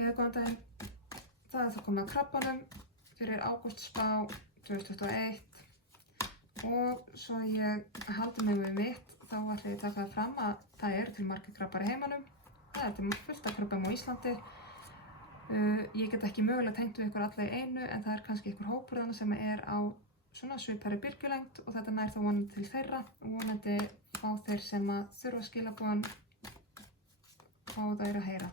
Góðan daginn. Það er þá komið að krabbanum fyrir ágústspá 2021 og svo ég haldi mig við mitt þá ætla ég að taka það fram að það eru til margir krabbar í heiminum. Það er til fullt af krabbum á Íslandi. Ég get ekki mögulega tengt við ykkur alla í einu en það er kannski ykkur hópur þarna sem er á svona svipari bylgjulengd og þetta nær þá vonandi til þeirra og vonandi fá þeir sem að þurfa skilaboðan fá þær að heyra.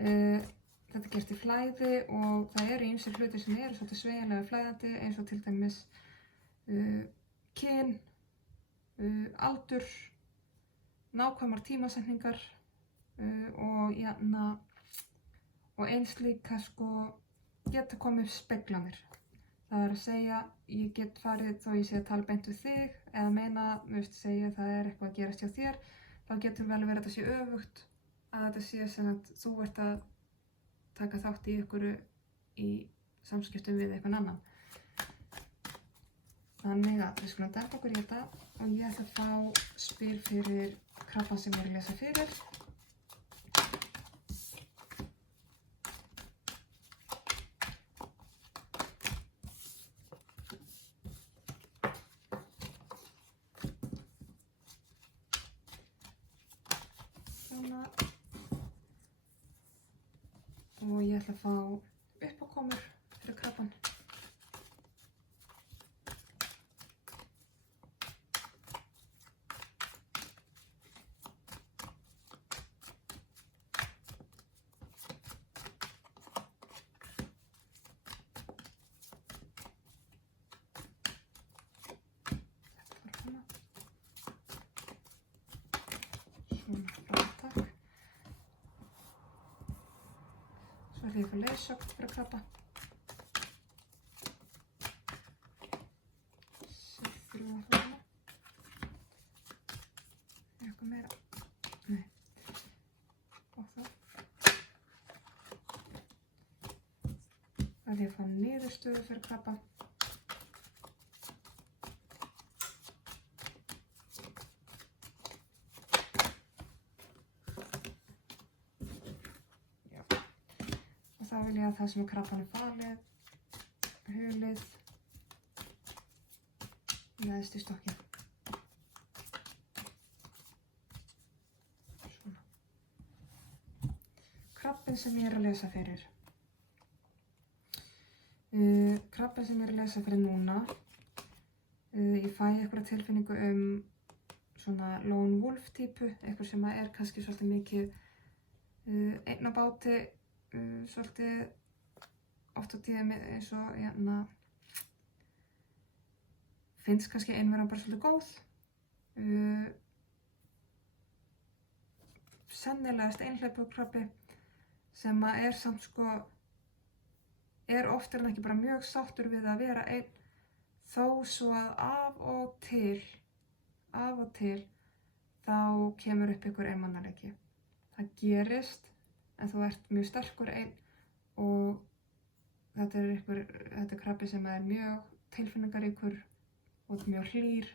Þetta er gert í flæði og það eru ýmsir hlutir sem eru svolítið sveigjanlega flæðandi eins og til dæmis kyn, aldur, nákvæmar tímasetningar og eins líka geta komið speglanir. Það er að segja, ég get farið þó ég sé að tala beint við þig eða meina, segja það er eitthvað að gerast hjá þér, þá getur vel verið að þetta sé öfugt, að þetta sé sem að þú ert að taka þátt í einhverju í samskiptum við einhvern annan. Þannig að við skulum dempa okkur í þetta og ég ætla að fá spil fyrir krabbann sem ég er að lesa fyrir. Svona. Og ég ætla að fá uppákomur fyrir krabbann. Svo ætla ég að fá leiðsögn fyrir krabba. Þrjú að hluna. Er eitthvað meira? Nei. Og það. Það ætla ég að fá niðurstöðu fyrir krabba. Þá vil ég að það sem krabban er falið, hulið, neðst í stokkinn. Svona. Krabbinn sem ég er að lesa fyrir. Krabbinn sem ég er að lesa fyrir núna, ég fæ einhverja tilfinningu svona lone wolf típu, eitthvað sem er kannski svolítið mikið einn á báti, svolítið oft á tíðum eins og finnst kannski einveran bara svolítið góð. Sennilegast einhleypur krabbi sem er samt er oft ekki bara mjög sáttur við að vera einn þó svo að af og til þá kemur upp ykkur einmanaleiki. Það gerist en þú ert mjög sterkur einn og þetta er krabbi sem er mjög tilfinningaríkur og mjög hlýr,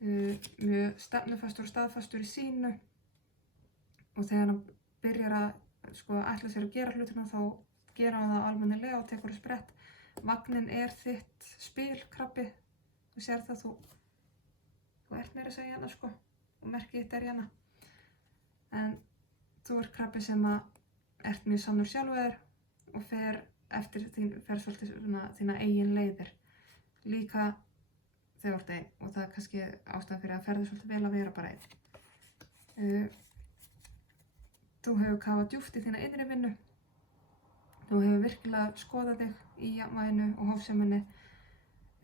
mjög stefnufastur og staðfastur í sínu og þegar hann byrjar að ætla sér að gera hlutina þá gera hann það almennilega og tekur að sprett. Vagninn er þitt spil krabbi, þú sér það, þú ert meira að segja hana og merkið þitt er hérna. En þú ert krabbi sem ert mjög sannur sjálfur þér og fer svolítið þína eigin leiðir. Líka þegar þú ert einn og það er kannski ástæðan fyrir að ferðu svolítið vel að vera bara einn. Þú hefur kafað djúpt í þína innri vinnu. Þú hefur virkilega skoðað þig í jafnvæginu og hófseminni.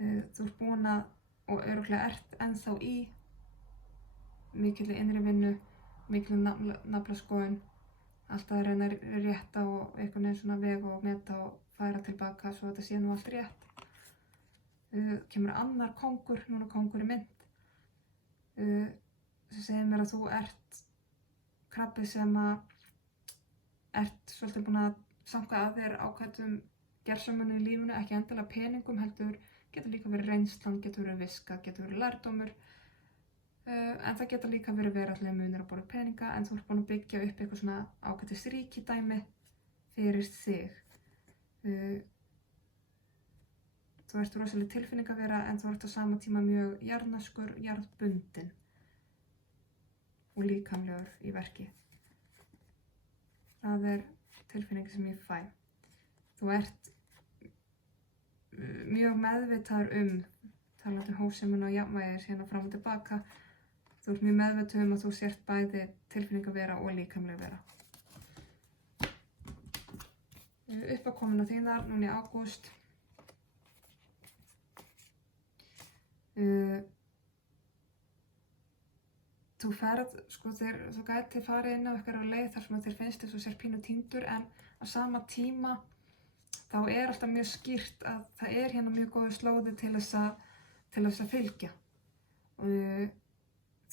Þú ert búin að og örugglega ert ennþá í mikilli innri vinnu, miklu naflaskoðun, alltaf að reyna að rétta og einhvern veginn svona vega og meta og færa tilbaka svo þetta sé nú allt rétt. Kemur annar kóngur, núna kóngur í mynd, sem segir mér að þú ert krabbi sem ert svolítið búin að sanka að þér ákveðnum gersamönnum í lífinu, ekki endilega peningum heldur, getur líka verið reynslan, getur verið viska, getur verið lærdómur. en það geta líka verið veraldlega munir á borð peninga, en þú ert búin að byggja upp eitthvað svona ágætis ríkidæmi fyrir þig. Þú ert rosalega tilfinningavera en þú ert á sama tíma mjög jarðneskur, jarðbundinn og líkamlegur í verki. Það er tilfinningi sem ég fæ. Þú ert mjög meðvitaður talandi hósemin og jafnvægir hérna fram og tilbaka. Þú ert mjög meðvitaður að þú sért bæði tilfinningavera og líkamleg vera. Uppákomuna þínar núna í ágúst. Þú ferð, þú gæti farið inn á eitthvað leið þar sem þér finnst þess að þú sér pínu týndur, en á sama tíma þá er alltaf mjög skýrt að það er hérna mjög góður slóði til þess að fylgja.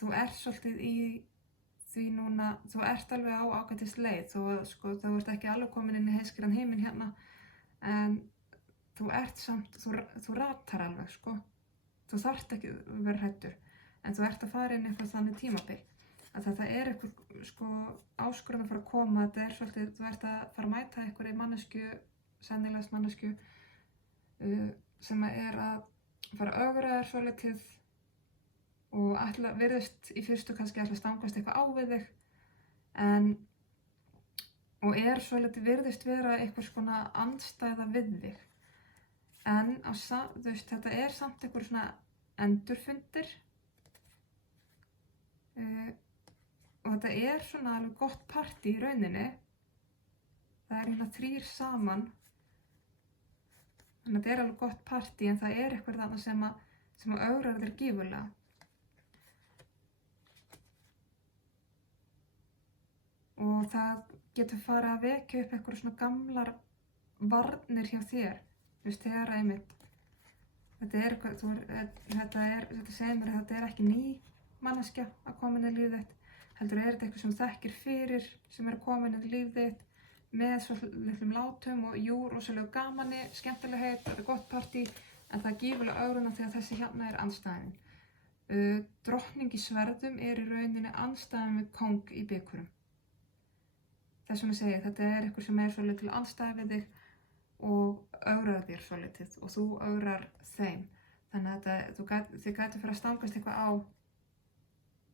Þú ert svolítið í því núna, þú ert alveg á ágætis leið, þú ert ekki alveg komin inn í heiðskíran heiminn hérna, en þú ert samt, þú ratar alveg, Þú þarft ekki að vera hræddur, en þú ert að fara inn eitthvað þannig tímabil. Að það er eitthvað áskorun að fara að koma, þetta er svolítið, þú ert að fara að mæta einhverju mannesku, sennilegast mannesku, sem er að fara að ögra þér svolítið og virðist í fyrstu kannski að stangast eitthvað á við þig, og er svolítið virðist vera eitthvað svona andstæða við þig. En þetta er samt einhver svona endurfundir og þetta er svona alveg gott partí í rauninni. Það er hérna 3 saman, þannig að þetta er alveg gott partí, en það er eitthvað þarna sem að ögrar þér gífurlega. Og það getur farið að vekja upp eitthvað svona gamlar varnir hjá þér. Þegar einmitt, þetta segir mér að þetta er ekki ný manneskja að koma inn í líf þitt, heldur er þetta eitthvað sem þú þekkir fyrir, sem er að koma inn í líf þitt með svo litlum látum og rosalega gamani, skemmtilegheit, þetta er gott partí, en það er gífurlega ögruna þegar þessi hérna er andstæðin. Drottning í sverðum er í rauninni andstæðin við kóng í bikurum. Þess vegna segi ég, þetta er eitthvað sem er svo litlu andstæði við þig og ögrar þér svolítið og þú ögrar þeim. Þannig að þið gætu fyrir að stangast eitthvað á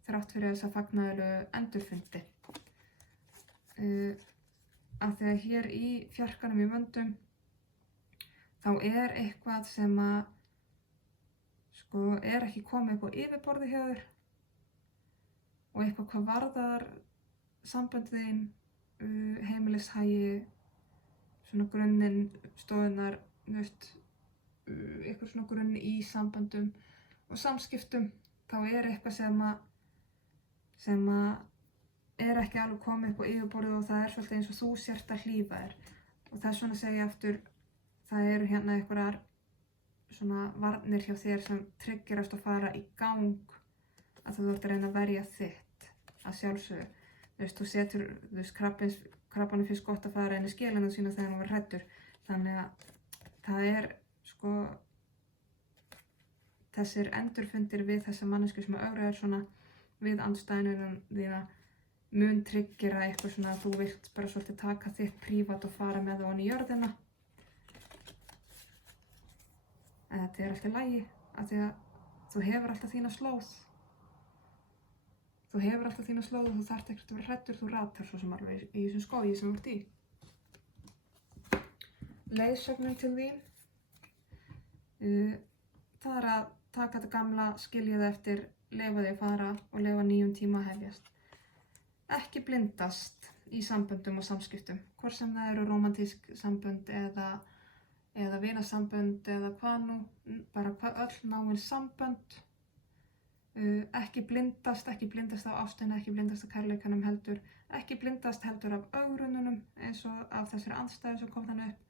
þrátt fyrir þess að fagnaðarlegu endurfundi. Af því að hér í fjarkanum í vöndum þá er eitthvað sem að er ekki komið upp á yfirborði hjá þér og eitthvað hvað varðar samböndin, heimilishagi, svona grunninn, stoðunar, eitthvað svona grunn í samböndum og samskiptum, þá er eitthvað sem að er ekki alveg komið upp á yfirborðið og það er svolítið eins og þú sért að hlífa þér. Og þess vegna segi ég aftur, það eru hérna einhverjar svona varnir hjá þér sem triggerast að fara í gang, að þú ert að reyna að verja þitt að sjálfsögðu. Þú setur, krabbanum finnst gott að fara inn í skilinu sína þegar hún verður hræddur. Þannig að það er þessir endurfundir við þessa mannesku sem ögra þér svona við andstæðinu þína mun triggera eitthvað svona að þú vilt bara svolítið taka þitt prívat og fara með það ofan í jörðina. En þetta er alltaf í lagi, af því að þú hefur alltaf þína slóð. Þú hefur alltaf þína slóð og þú þarft ekkert að vera hræddur, þú ratar svo sem alveg í þessum skógi sem þú ert í. Leiðsögnin til þín. Það er að taka þetta gamla, skilja það eftir, leyfa því að fara og leyfa nýjum tíma að hefjast. Ekki blindast í samböndum og samskiptum, hvort sem það eru rómantísk sambönd eða vinasambönd eða hvað nú, bara öll náin sambönd. Ekki blindast á ástina, ekki blindast á kærleikanum heldur, ekki blindast heldur af ögrununum eins og af þessari andstæðu sem kom þannig upp.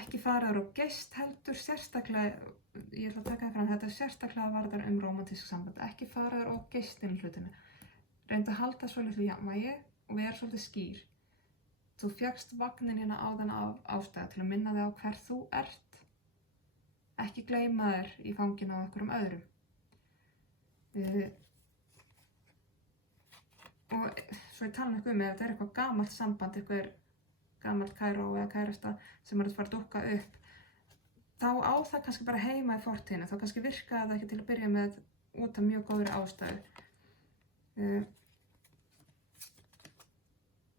Ekki faraður og geist heldur, sérstaklega, ég ætla að taka það fram, þetta er sérstaklega varðar rómantísk sambönd, ekki faraður og geistinn í hlutinu. Reyndu að halda svolítið jafnvægi og vera svolítið skýr. Þú fékkst vagnin hérna áðan af ástæðu til að minna þig á hver þú ert. Ekki gleyma þér í fanginu á einhverjum öðrum. og svo ég tala ekki ef þetta eitthvað gamalt samband, eitthvað gamalt kæró eða kærasta sem að fara að dúkka upp, þá á það kannski bara heima í fortíðinni, þá kannski virkaði það ekki til að byrja með út af mjög góðri ástæðu.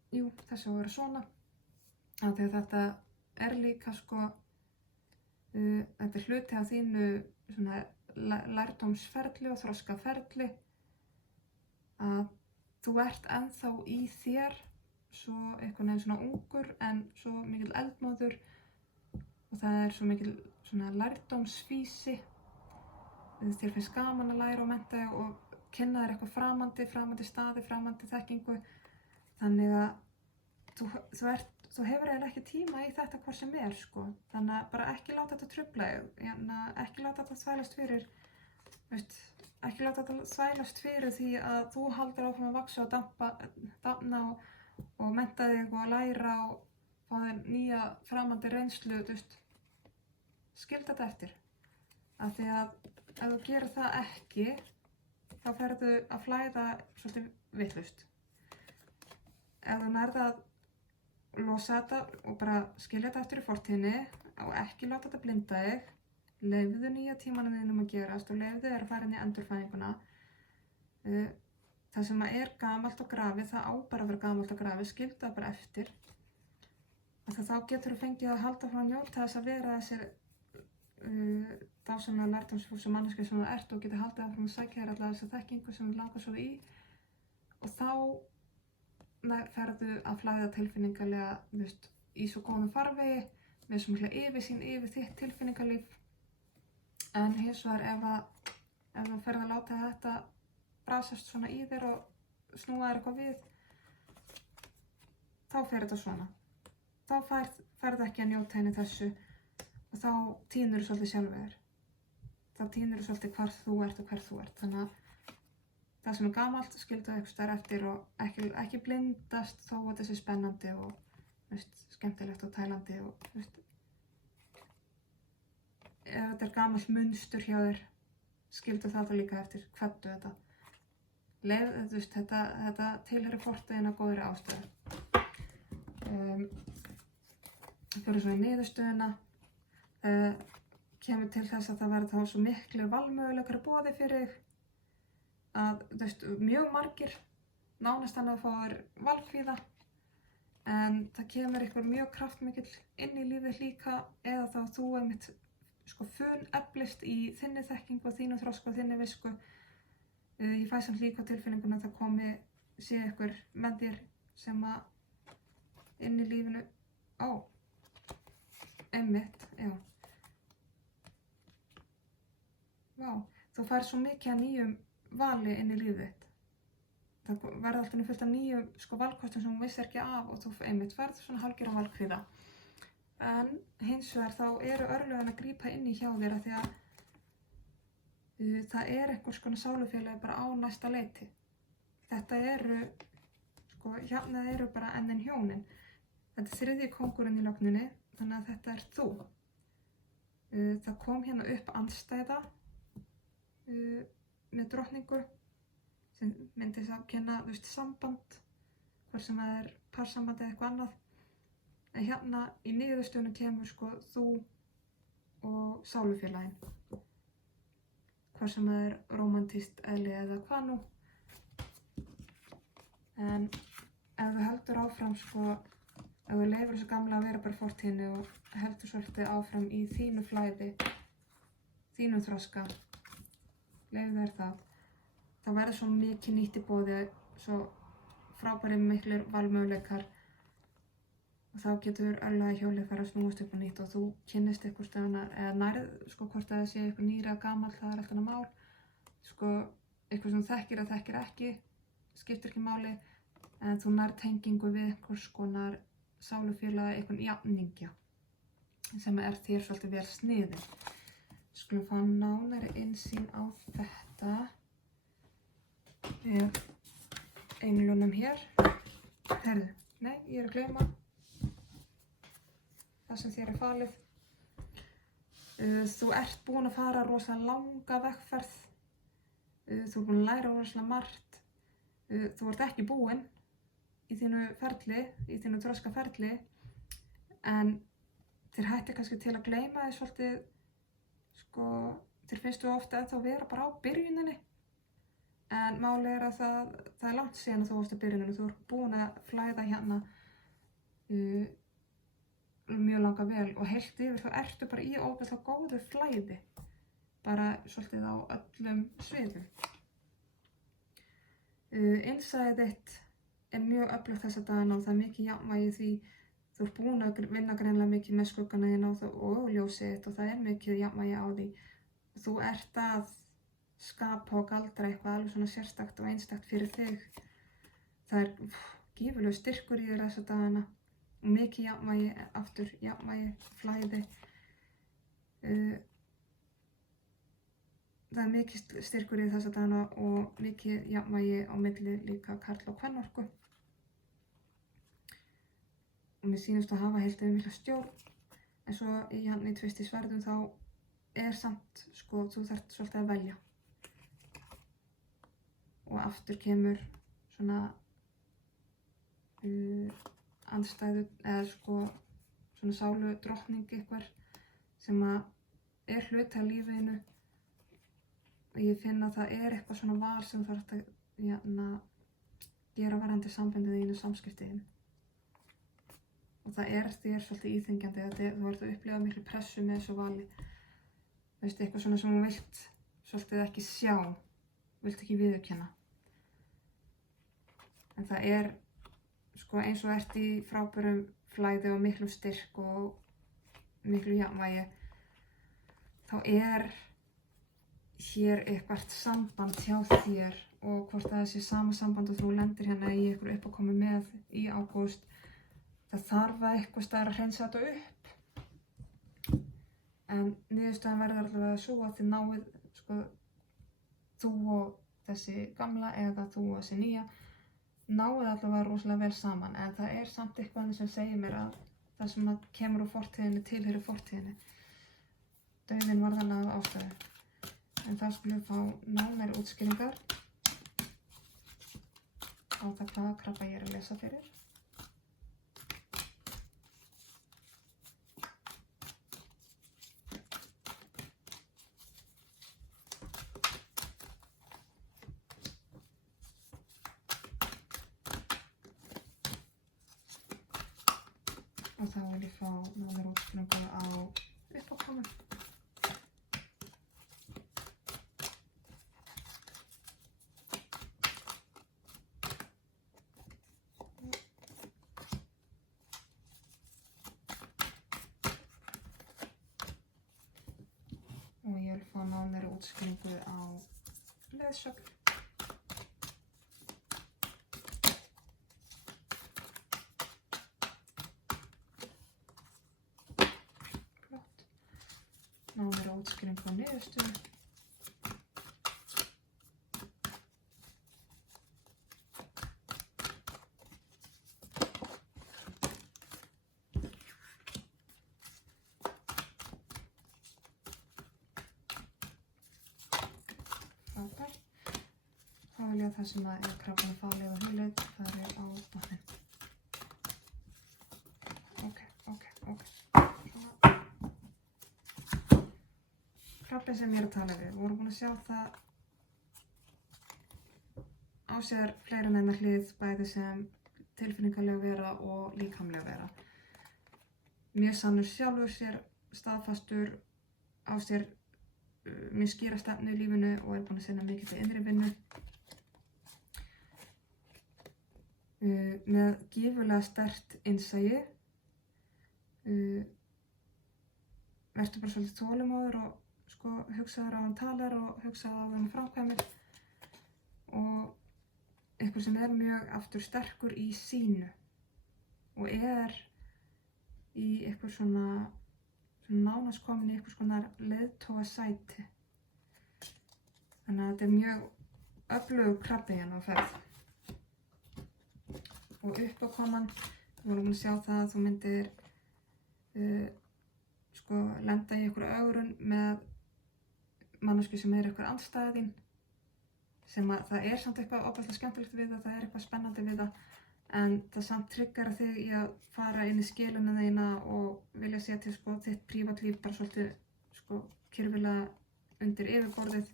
Jú, þessi á að vera svona, af því að þetta líka þetta hluti af þínu svona lærdómsferli og þroskaferli, að þú ert ennþá í þér svo einhvern veginn svona ungur en svo mikil eldmóður og það svo mikil svona lærdómsfýsi. Þér finnst gaman að læra og mennta þig og kynna þér eitthvað framandi staði, framandi þekkingu. Þannig að þú hefur eiginlega ekki tíma í þetta hvort sem Þannig að bara ekki láta þetta trufla þig, ekki láta þetta þvælast fyrir, ekki láta þetta þvælast fyrir því að þú haldir áfram að vaxa og dafna og mennta þig og læra og fá þér nýja framandi reynslu, skildu þetta eftir. Af því að ef þú gerir það ekki, þá ferðu að flæða svolítið vitlaust. Ef þú nærð að losa þetta og bara skilja þetta eftir í fortíðinni og ekki láta þetta blinda þig, leyfðu nýja tímanum þínum að gerast og leyfðu þér að fara inn í endurfæðinguna. Það sem gamalt og grafið, það á bara að vera gamalt og grafið, skildu það bara eftir. Þá getur þú fengið að halda frá að njóta þess að vera þessir dásamlega lærdómsfólks og manneskja sem þú ert og getur haldið áfram að sækja þér alla þessa þekkingu sem þú langar svo í. Og þá ferðu að flæða tilfinningalega, í svo góðum farvegi, með svo mikla yfirsýn yfir þitt tilfinningalíf. En hins vegar ef þú ferð að láta þetta brásast svona í þér og snúa þér eitthvað við, þá fer þetta svona. Þá ferðu ekki að njóta henni þessu og þá týnur þú svolítið sjálfur þér. Þá týnur þú svolítið hvar þú ert og hver þú ert. Þannig að það sem gamalt skildu eitthvað stær eftir og ekki blindast þó að þetta sé spennandi og skemmtilegt og tælandi og ef þetta gamalt munstur hjá þér, skildu það líka eftir, hvettu þetta. Þetta tilheyrir fortíðinni af góðri ástæðu. Fyrir svo í niðurstöðuna, kemur til þess að það verður þá svo miklir valmöguleikar í boði fyrir þig að mjög margir nánast þannig að fá þér valkvíða, en það kemur eitthvað mjög kraftmikill inn í lífið líka, eða þá þú einmitt eflist í þinni þekkingu og þínu þroska og þinni visku. Ég fæ samt líka tilfinninguna að það sé einhver með þér sem að inn í lífinu, einmitt, já. Vá, þú fær svo mikið af nýjum vali inn í lífið þitt. Það verður alltaf fullt af nýjum valkostum sem þú vissir ekki af og þú einmitt verður svona hálfgerðan valkvíða. En hins vegar þá eru örlögin að grípa inn í hjá þér af því að það einhvers konar sálufélagi bara á næsta leiti. Þetta hérna eru bara enn hjónin. Þetta er þriðji kóngurinn í lögninni, þannig að þetta þú. Það kom hérna upp andstæða með drottningu sem myndi að kenna samband, hvort sem það er parsamband eða eitthvað annað. En hérna í niðurstöðunum kemur þú og sálufélaginn. Hvort sem það er rómantískt eðli eða hvað nú. En ef þú heldur áfram, ef þú leyfir þessu gamla að vera bara í fortíðinni og heldur svolítið áfram í þínu flæði, þínum þroska, leyfðu þér það, þá verður svo mikið nýtt í boði, svo frábærir miklir valmöguleikar og þá getur örlagi hjólið fara að snúast upp á nýtt og þú kynnist eitthvað stöðunar eða nærð, hvort það sé eitthvað nýra gamalt, það er alltaf annað mál, eitthvað sem þú þekkir eða þekkir ekki, skiptir ekki máli, en þú nærð tengingu við einhvers konar sálufélaga, einhvern jafningja sem þér svolítið vel sniðinn. Skulum fá nánari innsýn á þetta. Við englunum hér. Herðu, nei, ég að gleyma það sem þér falið. Þú ert búin að fara rosalega langa vegferð. Þú ert búin að læra rosalega margt. Þú ert ekki búinn í þínu þroskaferli, en þér hættir kannski til að gleyma því svolítið, þér finnst þú ofta að þá vera bara á byrjuninni, en málið er að það er langt síðan að þú varst á byrjuninni, þú ert búin að flæða hérna mjög langa vel og heilt yfir þá ertu bara í ógeðslega góðu flæði, bara svolítið á öllum sviðum. Innsæðið þitt er mjög öflugt þessa dagana og það er mikið jafnvægi því þú ert búin að vinna greinilega mikið með skuggana þína og ljósið þitt og það er mikið jafnvægi á því. Þú ert að skapa og galdra eitthvað alveg svona sérstakt og einstakt fyrir þig. Það er gífurlegur styrkur í þér þessa dagana og mikið jafnvægi, aftur jafnvægi, flæði. Það er mikið styrkur í þessa dagana og mikið jafnvægi á milli líka karl- og kvennorku. Og mér sýnist að hafa heilt yfir mikla stjórn, en svo í tvist í sverðum þá er samt, þú þarft svolítið að velja. Og aftur kemur svona andstæðu eða svona sálu drottning eitthvað sem að er hluti af lífinu og ég finn að það er eitthvað svona val sem þú þarft að gera varðandi sambandið þínu, samskiptiðin. Og það er þér svolítið íþyngjandi, þú ert að upplifa miklu pressu með þessu vali. Eitthvað svona sem þú vilt svolítið ekki sjá, vilt ekki viðurkenna. En það er eins og ert í frábærum flæði og miklu styrk og miklu jafnvægi, þá er hér eitthvað samband hjá þér og hvort það sé sama samband og þú lendir hérna í einhverju uppákomu með í ágúst, það þarf að eitthvað staðar að hreinsa þetta upp. En niðurstaðan verður allavega svo að þið náið, þú og þessi gamla eða þú og þessi nýja, náið allavega rosalega vel saman, en það er samt eitthvað sem segir mér að það sem kemur úr fortíðinni tilheyrir fortíðinni. Dauðinn var þannig af ástæðu. En það skulum fá nánari útskýringar á það hvaða krabba ég er að lesa fyrir. Og þá vil ég fá nánari útskýringar á uppákomu. Og ég vil fá nánari útskýringu á leiðsögn. Nánari útskýringu á niðurstöðu. Frábært. Þá vil ég að það sem er krabban falið og hulið fari á botninn. Krabbi sem ég er að tala við, við vorum búin að sjá það á sér fleiri en einnar hlið, bæði sem tilfinningaleg vera og líkamleg vera. Mjög sannur sjálfur sér, staðfastur, á sér mjög skýra stefnu í lífinu og er búin að sinna mikið til innri vinnu. Með gífurlega sterkt innsæi. Vertu bara svolítið þolinmóður og hugsaður á hann talar og hugsaður á hann framkvæmir og eitthvað sem er mjög aftur sterkur í sínu og er í eitthvað svona nánast komin í eitthvað svona leiðtogasæti. Þannig að þetta er mjög öflugur krabbi hérna á ferð. Og uppákoman, við vorum búin að sjá það að þú myndir lenda í einhverju ögrun með mannesku sem er einhver andstæða þín, sem að það er samt eitthvað ógeðslega skemmtilegt við það, það er eitthvað spennandi við það, en það samt triggera þig í að fara inn í skiluna þína og vilja setja sko þitt prívatlíf bara svolítið sko kyrfilega undir yfirborðið,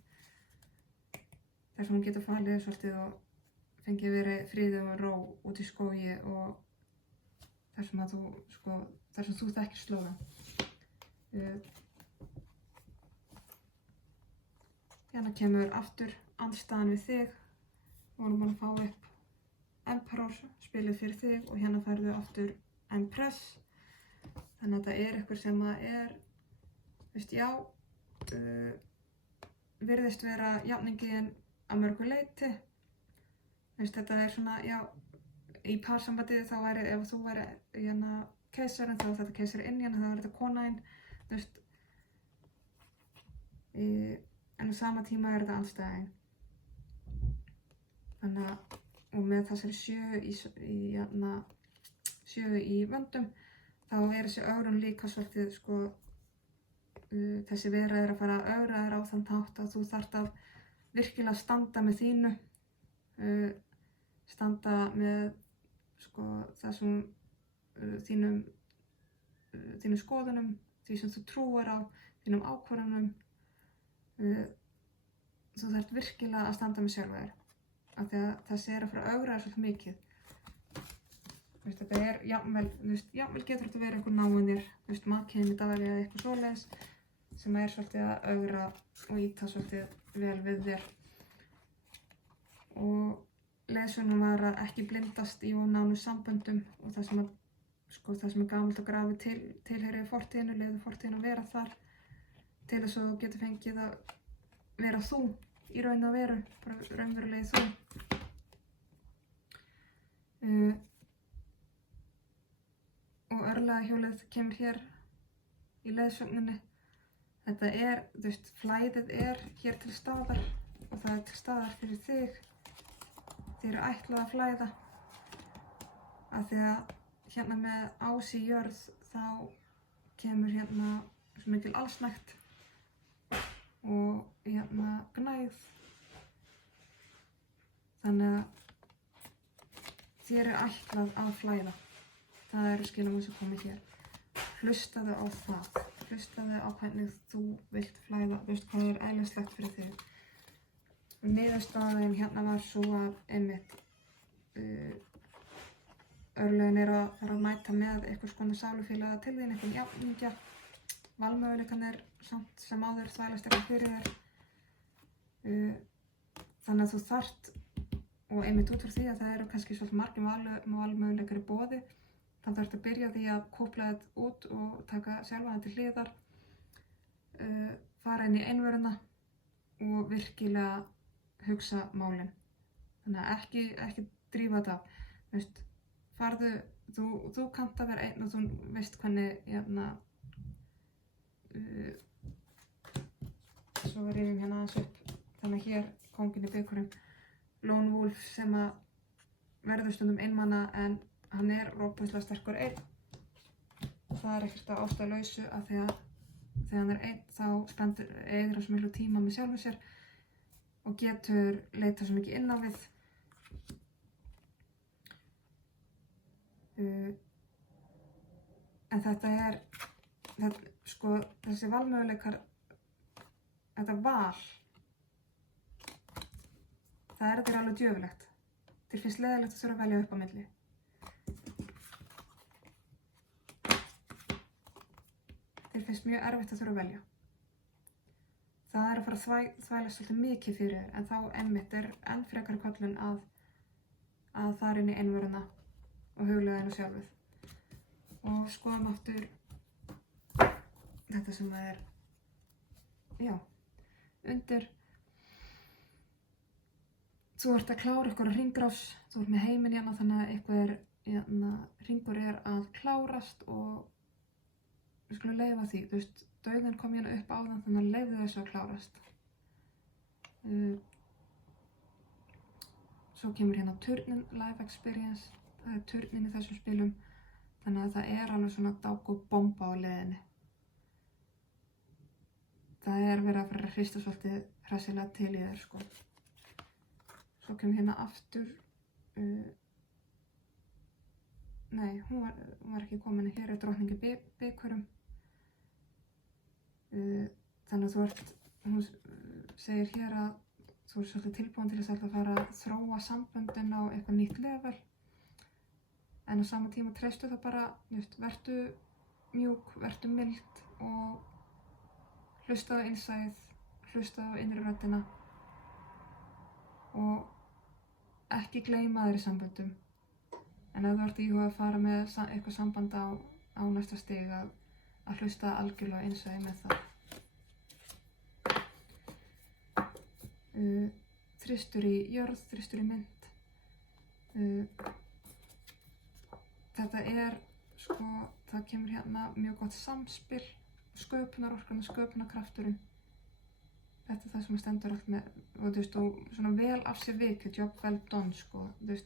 þar sem hún getur falið svolítið og fengið verið friði og ró út í skógi og þar sem þú þekkir slóðan. Hérna kemur aftur andstæðan við þig. Við vorum búin að fá upp Emperor, spilið fyrir þig, og hérna færðu aftur Empress. Þannig að þetta er eitthvað sem að er, virðist vera jafningin að mörgu leyti. Þetta er svona, í parsambandi þá væri, ef þú væri hérna keisarinn, þá var þetta keisari Indíana, þá var þetta konaðinn, en á sama tíma er þetta andstæðin. Þannig að, og með þessari sjö í vöndum, þá er þessi ögrun líka svolítið, sko, þessi vera er að fara að ögra þér á þann hátt að þú þarft að virkilega standa með þínu, standa með, sko, þessum, þínum skoðunum, því sem þú trúir á, þínum ákvörðunum. Þú þarft virkilega að standa með sjálfa þér, af því að þessi er að fara að ögra þér svolítið mikið. Þetta er jafnvel getur þetta verið einhver náinn þér, maðurinn í daglega eða eitthvað svoleiðis, sem er svolítið að ögra og ýta svolítið vel við þér. Og leiðsögnum var að ekki blindast í of nánu samböndum, og það sem er gamalt og grafið tilheyrir fortíðinu, leyfðu fortíðinu að vera þar, til þess að þú getur fengið að vera þú í raun og veru, bara raunverulegi þú. Og örlagahjólið kemur hér í leiðsögninni. Þetta er, flæðið er hér til staðar og það er til staðar fyrir þig. Þið eru ætlað að flæða, af því að hérna með ás í jörð þá kemur hérna svo mikil allsnægt og hérna gnægð. Þannig að þér er ætlað að flæða. Það eru skilaboð sem komið hér. Hlustaðu á það. Hlustaðu á hvernig þú vilt flæða, hvað er eðlilegt fyrir þig. Niðurstaðan hérna var svo að einmitt örlögin er að fara að mæta með einhvers konar sálufélaga til þín, einhvern jafningja. Valmöguleikarnir samt sem áður þvælast eitthvað fyrir þér. Þannig að þú þarft, og einmitt út frá því að það eru kannski svolítið margir valmöguleikar í boði, þá þarftu að byrja á því að kúpla þetta út og taka sjálfa þetta til hliðar, fara inn í einvöruna og virkilega hugsa málin. Þannig að ekki drífa þetta af. Farðu, þú kannt að vera einn og þú veist hvernig, svo við rifjum hérna aðeins upp. Þannig að hér kónginn í bikurum, Lone Wolf, sem að verður stundum einmana, en hann er rópuslega sterkur einn. Það er ekkert að ástæðulausu, af því að þegar hann er einn þá eyðir hann svo miklu tíma með sjálfum sér og getur leitað svo mikið inn á við. En þessi valmöguleikar, þetta val, það er þér alveg djöfulegt. Þér finnst leiðilegt að þurfa að velja upp á milli. Þér finnst mjög erfitt að þurfa að velja. Það er að fara að þvælast svolítið mikið fyrir þér, en þá einmitt er enn frekari köllun að fara inn í einvöruna og hugleiða inn á sjálfið. Og skoðum aftur þetta sem það er, undir. Þú ert að klára eitthvað hringrás, þú ert með heiminn hérna, þannig að eitthvað hringur er að klárast og við skulum leyfa því. Dauðinn kom hérna upp áðan, þannig að leyfðu þessu að klárast. Svo kemur hérna turninn, life experience. Það er turninn í þessum spilum, þannig að það er alveg svona dák og bomba á leiðinni. Það er verið að fara að hrista svolítið hressilega til í þér, sko. Svo kemur hérna aftur, nei, hún var ekki komin, hér drottningi bikurum. Þannig að hún segir hér að þú svolítið tilbúin til þess að fara að þróa samböndin á eitthvað nýtt level. En á sama tíma treystu það bara, vertu mjúk, vertu mild og hlustaðu innsæið, hlustaðu innri röddina og ekki gleyma þér í samböndum. En ef þú ert íhugað að fara með eitthvað samband á næsta stig að hlusta algjörlega innsæið með það. Þristur í jörð, þristur í mynd. Þetta það kemur hérna mjög gott samspil, sköpunarorkan og sköpunarkrafturinn. Þetta það sem stendur allt með, og svona vel af sér vikið, job well done,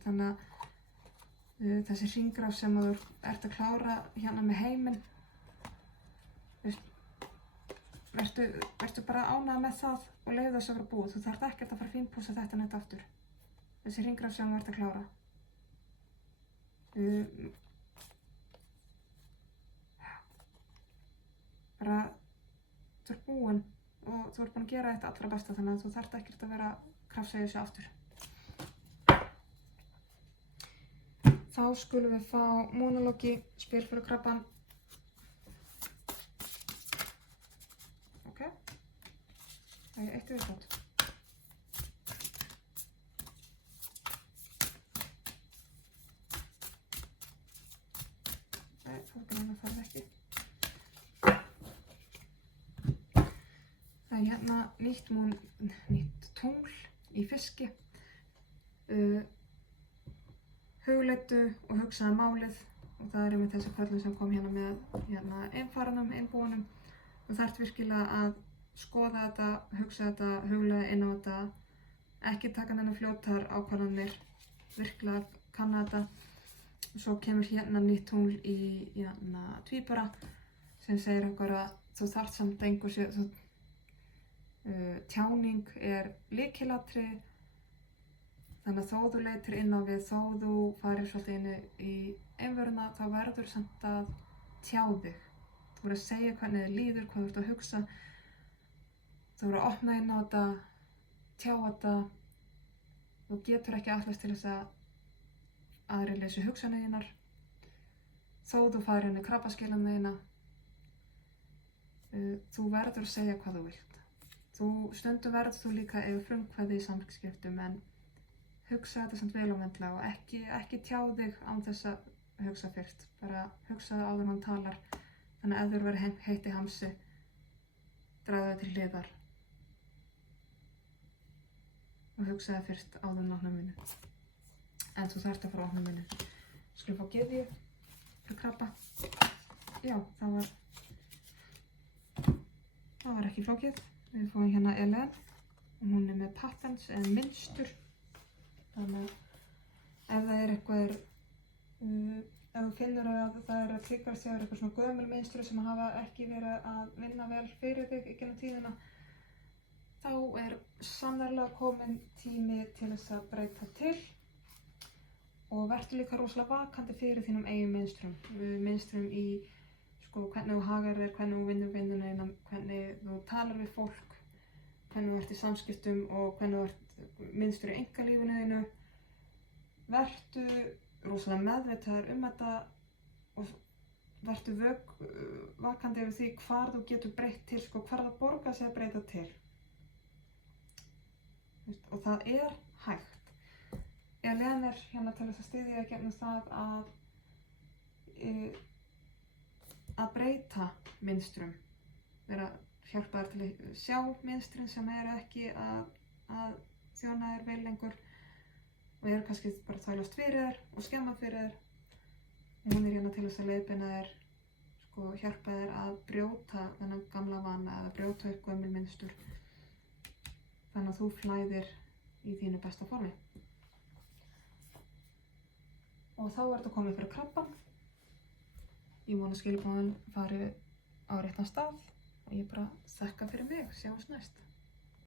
þannig að þessi hringrás sem þú ert að klára hérna með heiminn, vertu bara ánægð með það og leyfðu þess að vera búið. Þú þarft ekkert að fara að fínpússa þetta neitt aftur. Þessi hringrás sem þú ert að klára. Bara, þú ert búin og þú ert búin að gera þetta allra besta, þannig að þú þarft ekkert að vera að krafsa í þessu aftur. Þá skulum við fá monologi, spil fyrir krabbann. Ok, það er eitt viðbót. Nei, fólkgræna þarf ekki. Það er hérna nýtt tungl í fiski. Hugleiddu og hugsaðu málið, og það er einmitt þessi köllun sem kom hérna með einfaranum, innbúinum. Þú þarft virkilega að skoða þetta, hugsa þetta, hugleiða inn á þetta, ekki taka neina fljótar ákvarðanir, virkilega kanna þetta. Og svo kemur hérna nýtt tungl í tvíbura sem segir okkur að þú þarft samt engu sér, tjáning er lykilatriði. Þannig að þó þú leitir inn á við, þó þú farir svolítið inn í einveruna, þá verður samt að tjá þig. Þú verður að segja hvernig þið líður, hvað þú ert að hugsa. Þú verður að opna inn á þetta, tjá þetta. Þú getur ekki ætlast til þess að aðrir lesi hugsanir þínar. Þó þú farir inn í krabbaskilan þína. Þú verður að segja hvað þú vilt. Stundum verður þú líka eiga frumkvæði í samskiptum, en hugsa þetta samt vel og vandlega og ekki tjá þig án þess að hugsa fyrst. Bara hugsaðu áður en hann talar. Þannig að ef þér verður heitt í hamsi, dragðu það til hliðar og hugsaðu fyrst áður en opna munninn. En þú þarft að fara að opna munninn. Skulum fá gyðju fyrir krabba. Já, það var ekki flókið. Við fáum hérna Elen og hún er með patterns eða mynstur. Þannig að ef það er eitthvað, ef þú finnur að það er að tryggast hjá eitthvað svona gömul mynstur sem hafa ekki verið að vinna vel fyrir þig í gegnum tíðina, þá er sannarlega kominn tími til þess að breyta til og vertu líka rosalega vakandi fyrir þínum eigin mynstrum. Mynstrum í hvernig þú hagar þér, hvernig þú vinnur vinnuna, hvernig þú talar við fólk, hvernig þú ert í samskiptum og hvernig þú ert mynstur í einkalífinu þínu. Vertu rosalega meðvitaður þetta og vertu vakandi yfir því hvar þú getur breytt til, hvar það borgar sig að breyta til. Og það er hægt. Elen er hérna til þess að styðja gegnum það að breyta mynstrum, vera hjálpa þér til að sjá mynstrin sem eru ekki að þjóna þér vel lengur og eru kannski bara að þvælast fyrir þér og skemma fyrir þér. Og hún er hérna til þess að leiðbeina þér, hjálpa þér að brjóta þennan gamla vana eða brjóta upp gömul mynstur þannig að þú flæðir í þínu besta formi. Og þá er þetta komið fyrir krabbann. Ég vona að skilaboðin fari á réttan stað og ég bara þakka fyrir mig. Sjáumst næst.